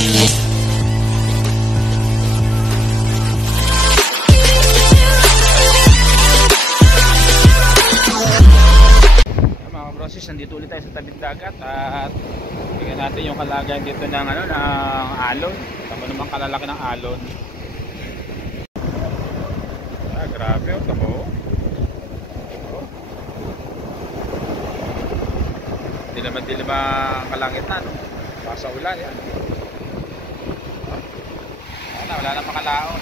Mga brosis, nandito ulit tayo sa tabing dagat at tingnan natin yung kalagayan dito ng ng alon. Tama naman kalalaki ng alon. Grabe oh, tamo. Hindi naman kalangitan, no? Basa ulan yan. Wala na makalaon.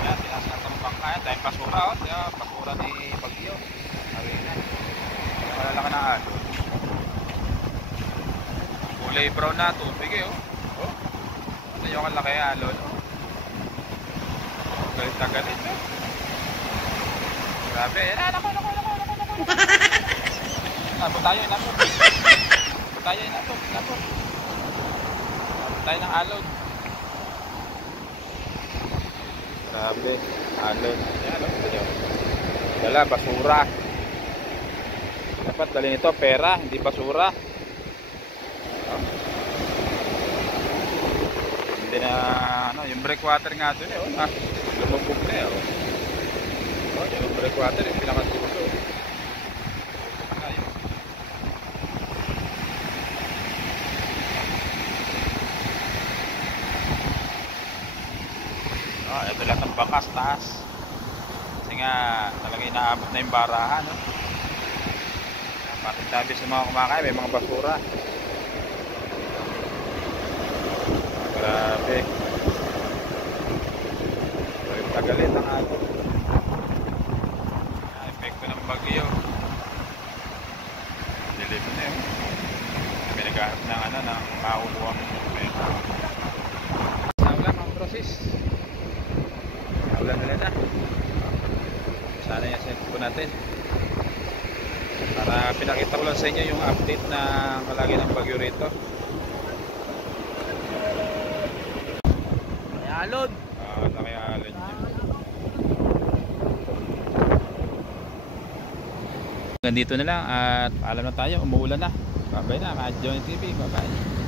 Yan, tinasalat ng bangka yan dahil basura, oh. Yan, basura ni Bagyo. Malalaki na alon. Kulay brown na tubig eh, oh. Oh. Ano yung kalaki alon, oh. Galit na galit, eh. Grabe, yan, nako. Napot tayo, napot. Napot tayo ng alon. Grabe, alon. Yan, dala, basura. Dapat dali nito pera, hindi basura. Hindi na, yung breakwater nga doon eh, lumubog na eh. Yung breakwater, yung pinakatulo. Ito lahat ng bakas, taas. Kasi nga, talaga inaabot na yung barahan, no? Patintabi sa mga kumakain, may mga basura. Grabe. Tagalit ang alon. Epekto ng bagyo. Dilim na yun. May naghahanap ng ng mauluwang pera. Naulan mga proses. Naulan na. Sana yung sense po natin. Para pinakita ko lang sa inyo yung update na kalagayan ng bagyo rito. May alon. Laki alon niya. Ganito na lang at paalam na tayo, umuulan na. Bye-bye na, Johnny TV, bye-bye.